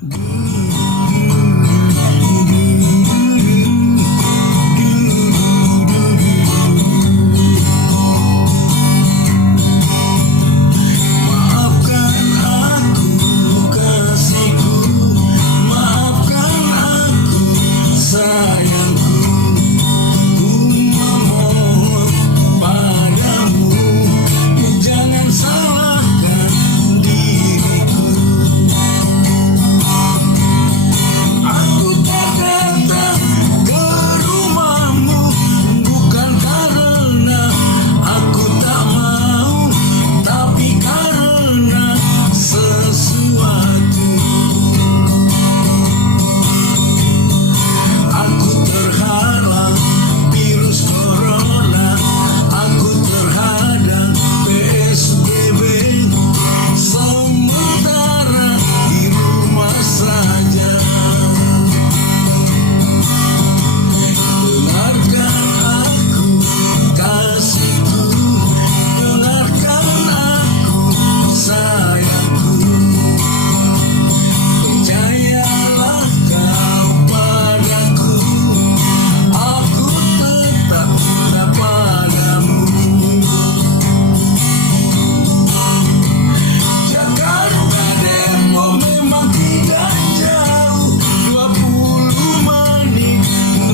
Maafkan aku kasihku, maafkan aku sayangku. Ku memohon padamu, jangan salahkan diriku. Aku tak datang ke rumahmu bukan karena aku tak mau, tapi karena sesuatu. Aku terhalang virus corona, aku terhadang PSBB, sementara di rumah saja. Dengarkan aku kasihku, dengarkan aku sayangku. Percayalah kau padaku, aku tetap cinta padamu. Jakarta Depok memang tidak jauh, 20 menit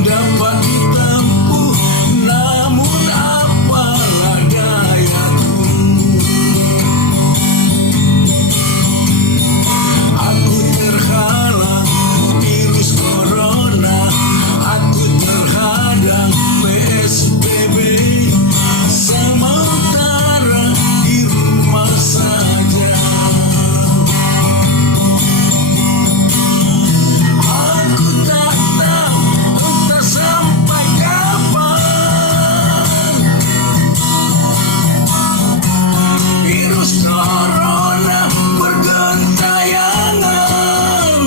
dapat ditempuh, namun apalah dayaku. Aku terhalang virus corona, aku terhadang PSBB, sementara di rumah saja. Aku tak tahu entah sampai kapan virus corona bergentayangan.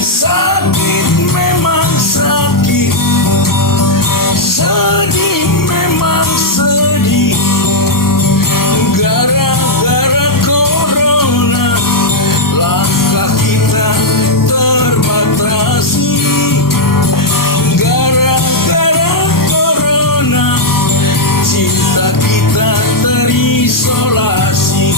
Sakit memang sakit, sedih memang sedih. Gara-gara corona langkah kita terbatasi. Gara-gara corona cinta kita terisolasi.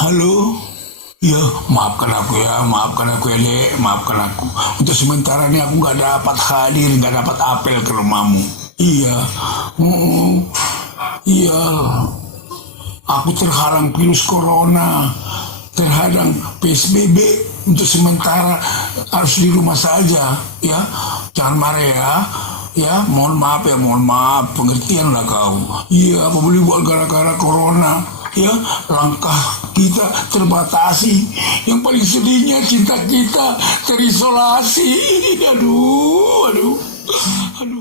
Halo, ya maafkan aku ya, maafkan aku ya Dek, maafkan aku. Untuk sementara ini aku nggak dapat hadir, nggak dapat apel ke rumahmu. Iya, iya, aku terhalang virus corona, terhadang PSBB. Untuk sementara harus di rumah saja, ya. Jangan marah ya. Ya, mohon maaf ya, mohon maaf, pengertian lah kau. Iya, apa boleh buat gara-gara corona. Ya, langkah kita terbatasi. Yang paling sedihnya cinta kita terisolasi. Aduh, aduh, aduh.